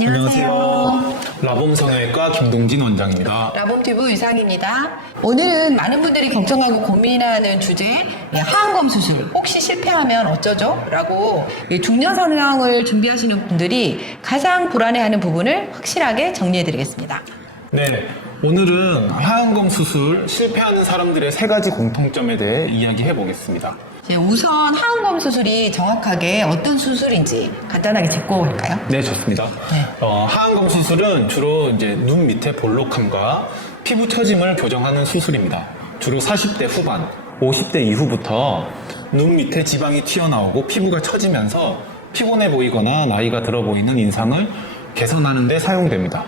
안녕하세요. 라봄 성형외과 김동진 원장입니다. 라봄튜브 유상입니다. 오늘은 많은 분들이 걱정하고 고민하는 주제, 하안검 수술 혹시 실패하면 어쩌죠? 라고 중년 성형을 준비하시는 분들이 가장 불안해하는 부분을 확실하게 정리해드리겠습니다. 네, 오늘은 하안검 수술 실패하는 사람들의 3가지 공통점에 대해 이야기해 보겠습니다. 우선 하안검 수술이 정확하게 어떤 수술인지 간단하게 짚고 볼까요? 네, 좋습니다. 네. 하안검 수술은 주로 이제 눈 밑에 볼록함과 피부 처짐을 교정하는 수술입니다. 주로 40대 후반, 50대 이후부터 눈 밑에 지방이 튀어나오고 피부가 처지면서 피곤해 보이거나 나이가 들어 보이는 인상을 개선하는 데 사용됩니다.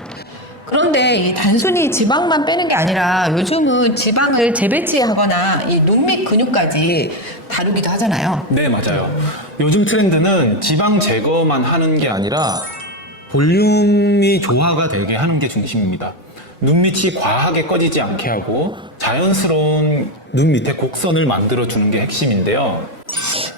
그런데 이 단순히 지방만 빼는 게 아니라 요즘은 지방을 재배치하거나 이 눈 밑 근육까지 다루기도 하잖아요. 네, 맞아요. 요즘 트렌드는 지방 제거만 하는 게 아니라 볼륨이 조화가 되게 하는 게 중심입니다. 눈 밑이 과하게 꺼지지 않게 하고 자연스러운 눈 밑에 곡선을 만들어 주는 게 핵심인데요.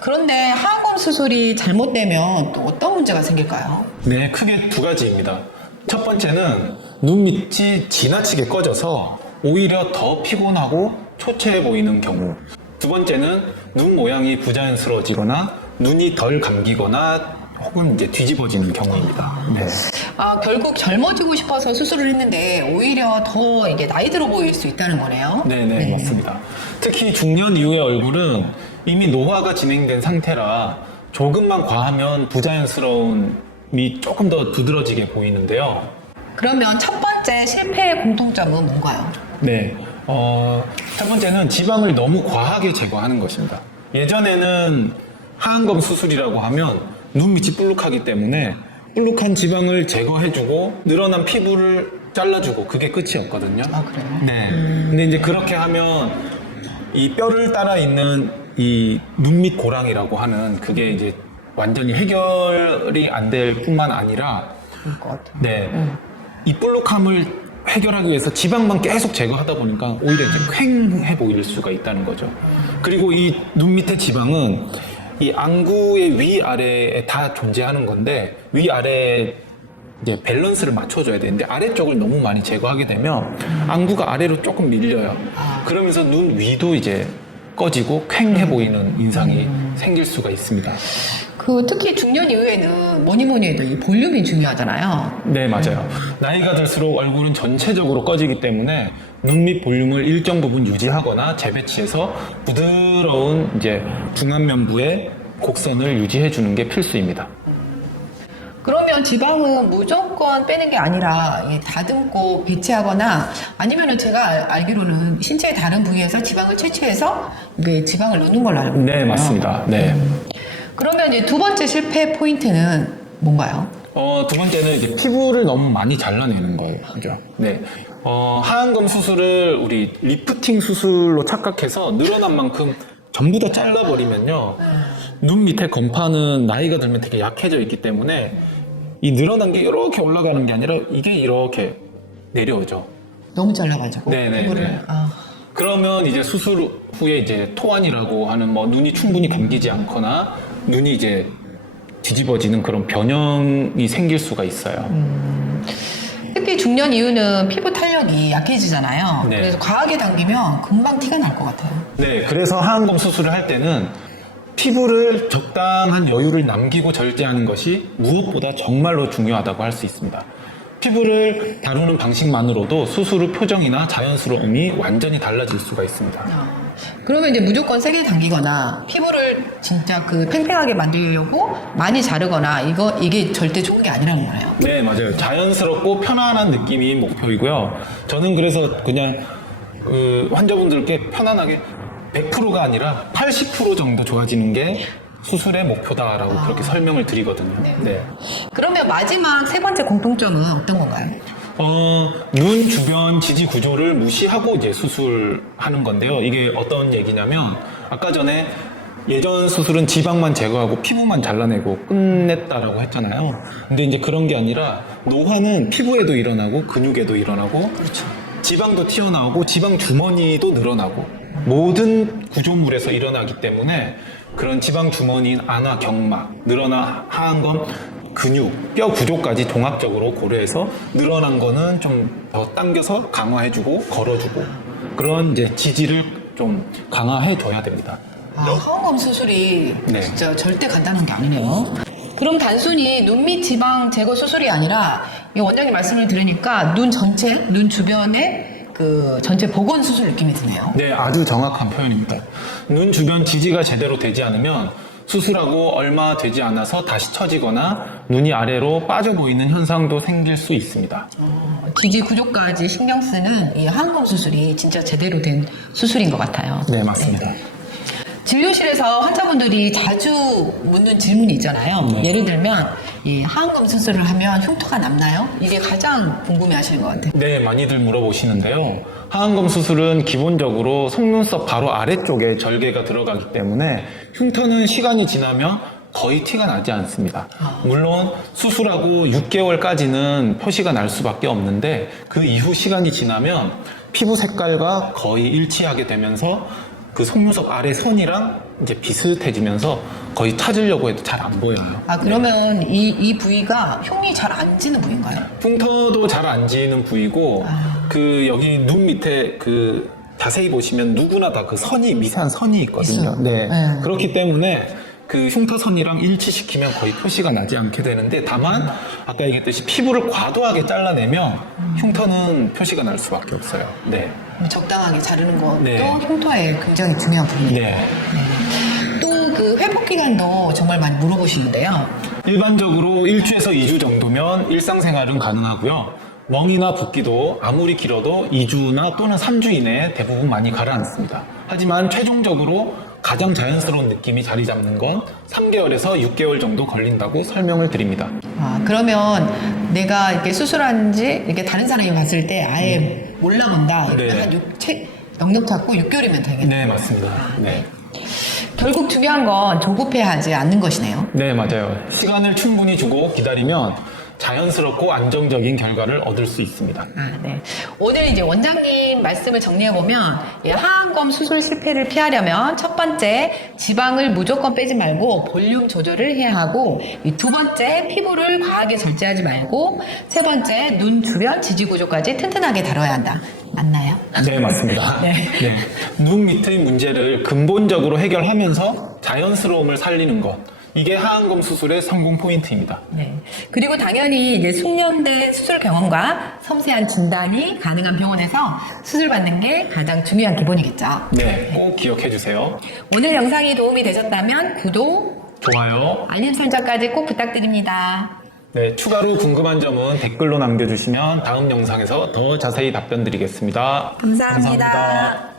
그런데 하안검 수술이 잘못되면 또 어떤 문제가 생길까요? 네, 크게 2가지입니다. 첫 번째는 눈 밑이 지나치게 꺼져서 오히려 더 피곤하고 초췌해 보이는 경우. 두 번째는 눈 모양이 부자연스러워지거나 눈이 덜 감기거나 혹은 이제 뒤집어지는 경우입니다. 네. 결국 젊어지고 싶어서 수술을 했는데 오히려 더 이게 나이 들어 보일 수 있다는 거네요. 네네, 맞습니다. 특히 중년 이후의 얼굴은 이미 노화가 진행된 상태라 조금만 과하면 부자연스러움이 조금 더 두드러지게 보이는데요. 그러면 첫 번째 실패의 공통점은 뭔가요? 네, 첫 번째는 지방을 너무 과하게 제거하는 것입니다. 예전에는 하안검 수술이라고 하면 눈 밑이 볼록하기 때문에 볼록한 지방을 제거해주고 늘어난 피부를 잘라주고 그게 끝이었거든요. 아, 그래요? 네. 근데 이제 그렇게 하면 이 뼈를 따라 있는 이 눈 밑 고랑이라고 하는 그게 이제 완전히 해결이 안 될 뿐만 아니라 그럴 것 같아요. 네. 이 볼록함을 해결하기 위해서 지방만 계속 제거하다 보니까 오히려 이제 퀭해 보일 수가 있다는 거죠. 그리고 이 눈 밑의 지방은 이 안구의 위아래에 다 존재하는 건데 위아래에 이제 밸런스를 맞춰줘야 되는데 아래쪽을 너무 많이 제거하게 되면 안구가 아래로 조금 밀려요. 그러면서 눈 위도 이제 꺼지고 퀭해 보이는 인상이 생길 수가 있습니다. 특히 중년 이후에는 뭐니 해도 이 볼륨이 중요하잖아요. 네, 맞아요. 나이가 들수록 얼굴은 전체적으로 꺼지기 때문에 눈 밑 볼륨을 일정 부분 유지하거나 재배치해서 부드러운 이제 중안면부의 곡선을 유지해 주는 게 필수입니다. 그러면 지방은 무조건 빼는 게 아니라 다듬고 배치하거나 아니면은 제가 알기로는 신체의 다른 부위에서 지방을 채취해서 이게 지방을 넣는 걸로 알고 있거든요. 네, 맞습니다. 네. 그러면 이제 두 번째 실패 포인트는 뭔가요? 두 번째는 이제 피부를 너무 많이 잘라내는 거예요. 그죠? 네. 하안검 수술을 우리 리프팅 수술로 착각해서 늘어난 만큼 전부 다 잘라버리면요. 눈 밑에 검파는 나이가 들면 되게 약해져 있기 때문에 이 늘어난 게 이렇게 올라가는 게 아니라 이게 이렇게 내려오죠. 너무 잘라가지고 네네. 피부를. 그러면 이제 수술 후에 이제 토안이라고 하는 뭐 눈이 충분히 감기지 않거나 눈이 이제 뒤집어지는 그런 변형이 생길 수가 있어요. 특히 중년 이후는 피부 탄력이 약해지잖아요. 네. 그래서 과하게 당기면 금방 티가 날 것 같아요. 네, 그래서 하안검 수술을 할 때는 피부를 적당한 여유를 남기고 절제하는 것이 무엇보다 정말로 중요하다고 할 수 있습니다. 피부를 다루는 방식만으로도 수술 후 표정이나 자연스러움이 완전히 달라질 수가 있습니다. 그러면 이제 무조건 세게 당기거나 피부를 진짜 팽팽하게 만들려고 많이 자르거나 이게 절대 좋은 게 아니라는 거예요. 네, 맞아요. 자연스럽고 편안한 느낌이 목표이고요. 저는 그래서 그냥 환자분들께 편안하게 100%가 아니라 80% 정도 좋아지는 게 수술의 목표다라고 그렇게 설명을 드리거든요. 네. 그러면 마지막 세 번째 공통점은 어떤 건가요? 눈 주변 지지 구조를 무시하고 이제 수술하는 건데요. 이게 어떤 얘기냐면 아까 전에 예전 수술은 지방만 제거하고 피부만 잘라내고 끝냈다라고 했잖아요. 근데 이제 그런 게 아니라 노화는 피부에도 일어나고 근육에도 일어나고 그렇죠. 지방도 튀어나오고 지방 주머니도 늘어나고 모든 구조물에서 일어나기 때문에 그런 지방 주머니인 안화, 경막, 늘어나 하안검 근육, 뼈 구조까지 종합적으로 고려해서 늘어난 거는 좀 더 당겨서 강화해주고 걸어주고 그런 이제 지지를 좀 강화해줘야 됩니다. 하원검 수술이 네. 진짜 절대 간단한 게 아니네요. 그럼 단순히 눈 밑 지방 제거 수술이 아니라 이 원장님 말씀을 들으니까 눈 전체, 눈 주변에 그 전체 복원 수술 느낌이 드네요. 네, 아주 정확한 표현입니다. 눈 주변 지지가 제대로 되지 않으면 수술하고 얼마 되지 않아서 다시 처지거나 눈이 아래로 빠져 보이는 현상도 생길 수 있습니다. 지지 구조까지 신경 쓰는 이 하원검 수술이 진짜 제대로 된 수술인 것 같아요. 네, 맞습니다. 진료실에서 환자분들이 자주 묻는 질문이 있잖아요. 예를 들면 이 하원검 수술을 하면 흉터가 남나요? 이게 가장 궁금해하시는 것 같아요. 네, 많이들 물어보시는데요. 하안검 수술은 기본적으로 속눈썹 바로 아래쪽에 절개가 들어가기 때문에 흉터는 시간이 지나면 거의 티가 나지 않습니다. 물론 수술하고 6개월까지는 표시가 날 수밖에 없는데 그 이후 시간이 지나면 피부 색깔과 거의 일치하게 되면서 그 속눈썹 아래 선이랑 이제 비슷해지면서 거의 찾으려고 해도 잘 안 보여요. 그러면 이 부위가 흉이 잘 안 지는 부위인가요? 흉터도 잘 안 지는 부위고 그 여기 눈 밑에 그 자세히 보시면 누구나 다 그 선이 미세한 선이 있거든요. 있어요. 네. 네. 그렇기 때문에 그 흉터선이랑 일치시키면 거의 표시가 나지 않게 되는데 다만 아까 얘기했듯이 피부를 과도하게 잘라내면 흉터는 표시가 날 수밖에 없어요. 네. 적당하게 자르는 것도 네. 흉터에 굉장히 중요한 부분이에요. 네. 또 그 회복 기간도 정말 많이 물어보시는데요. 일반적으로 1주에서 2주 정도면 일상생활은 가능하고요. 멍이나 붓기도 아무리 길어도 2주나 또는 3주 이내에 대부분 많이 가라앉습니다. 하지만 최종적으로 가장 자연스러운 느낌이 자리 잡는 건 3개월에서 6개월 정도 걸린다고 설명을 드립니다. 그러면 내가 이렇게 수술한 지 이렇게 다른 사람이 봤을 때 아예 몰라본다. 네. 한 영역 잡고 6개월이면 되겠네요. 네, 맞습니다. 네. 결국 중요한 건 조급해하지 않는 것이네요. 네, 맞아요. 시간을 충분히 주고 기다리면 자연스럽고 안정적인 결과를 얻을 수 있습니다. 네. 오늘 이제 원장님 말씀을 정리해보면 하안검 수술 실패를 피하려면 첫 번째 지방을 무조건 빼지 말고 볼륨 조절을 해야 하고 이 두 번째 피부를 과하게 절제하지 말고 세 번째 눈 주변 지지 구조까지 튼튼하게 다뤄야 한다. 맞나요? 네, 맞습니다. 네. 네. 눈 밑의 문제를 근본적으로 해결하면서 자연스러움을 살리는 것. 이게 하안검 수술의 성공 포인트입니다. 네. 그리고 당연히 이제 숙련된 수술 경험과 섬세한 진단이 가능한 병원에서 수술 받는 게 가장 중요한 기본이겠죠. 네, 꼭 기억해 주세요. 오늘 영상이 도움이 되셨다면 구독, 좋아요. 알림 설정까지 꼭 부탁드립니다. 네, 추가로 궁금한 점은 댓글로 남겨주시면 다음 영상에서 더 자세히 답변 드리겠습니다. 감사합니다. 감사합니다.